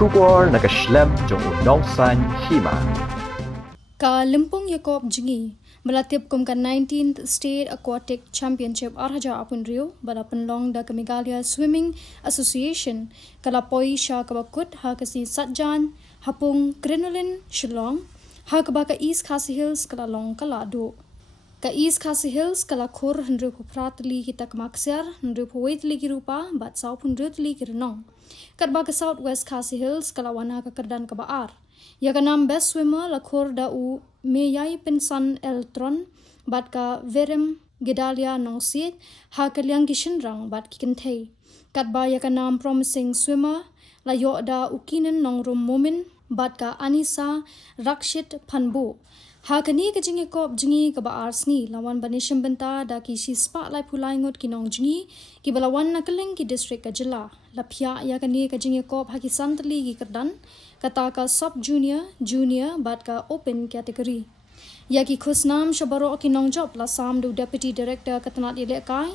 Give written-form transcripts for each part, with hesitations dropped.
Shubor nakaslem jong unongsan Hima. Ka Limpong Yakob Jingi melatip kumkan 19th State Aquatic Championship Arhaja Apun Rio balapan long da Kamigalia Swimming Association kalapoi sya kabakut ha kasi Satjan hapung Grenolin Shillong ha kabaka East Khasi Hills kalalong ka Lahduh. Ka East Khasi Hills kalakur hendru pratli kita kemaksiar hendru waitli kirupa bat sau pun rutli kirenong. Kat baka South West Khasi Hills kalawana ka kerdan ka baar. Ya ka nam best swimmer lakur da u meyai pensan eltron bat ka verem gedalia nongsit ha ka liang kishinrang bat kikentei. Kat ba ya ka nam promising swimmer la yo da ukinen nong rum momin bat ka Anisa Rakshit Panbu. Ha kani ka jingi kop jingi ka ba arsni lawan banishim benta da ki si spotlight pulai ngot kinong jingi ki balawan na keling ki district ka jela lapia ya kani ka jingi kop ha ki santli ki kerdan kata ka sub junior junior bat ka open category ya ki khusnam shabaro kinong job la sam du deputy director katanat ile kai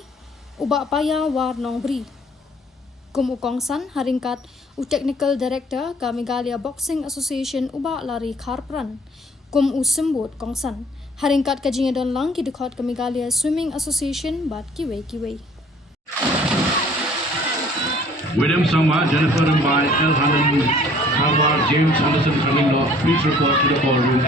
uba paya war nong bri kum ukongsan haringkat u technical director ka Meghalaya Boxing Association uba lari kharpran kum usembut kongsan haringkat ka jinga don lang ki dukhat ka Meghalaya Swimming Association bat kiwei William Sangma, Jennifer Mbai, L. Hannan, Harvard, James Anderson coming off. Please report to the ballroom.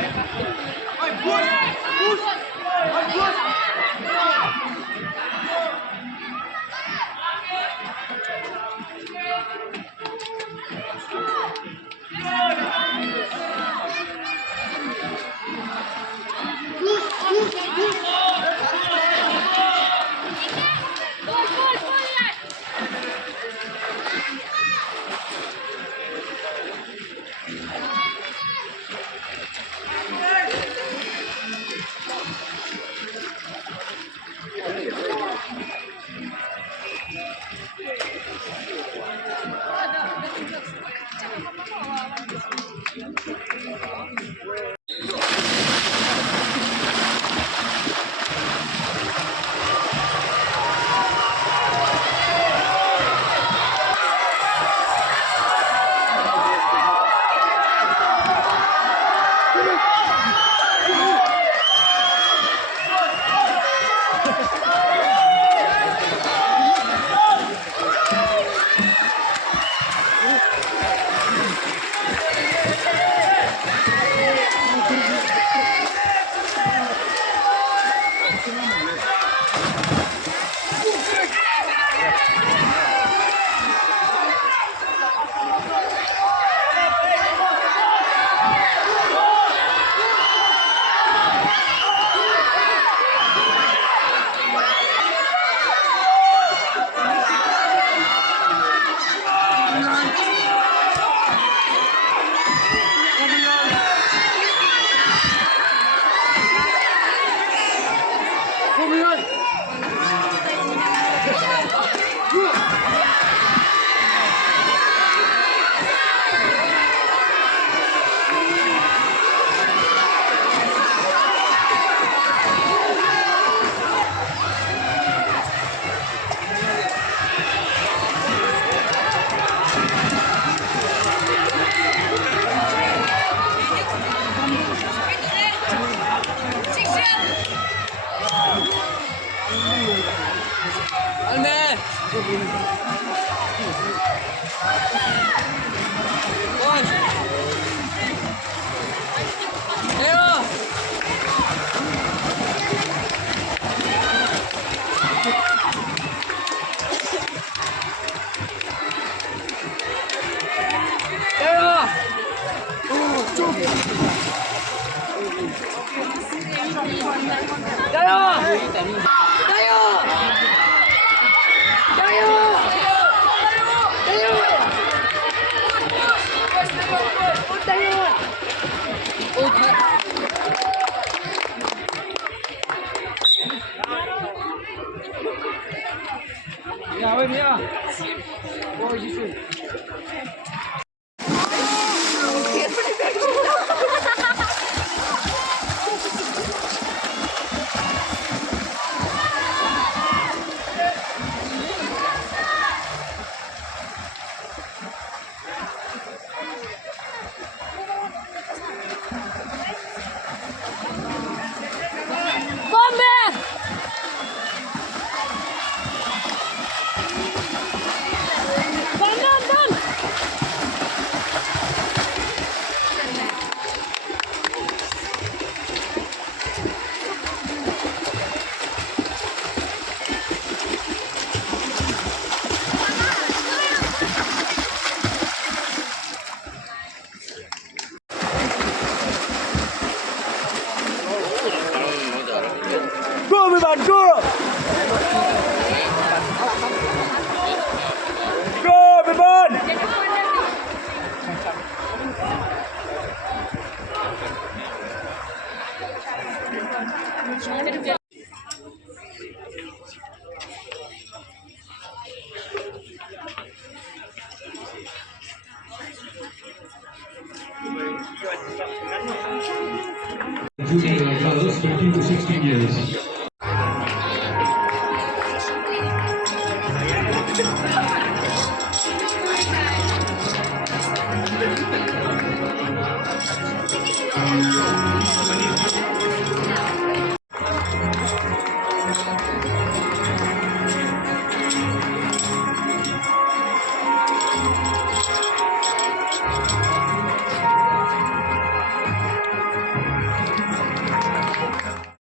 junior girls 15 to 16 years.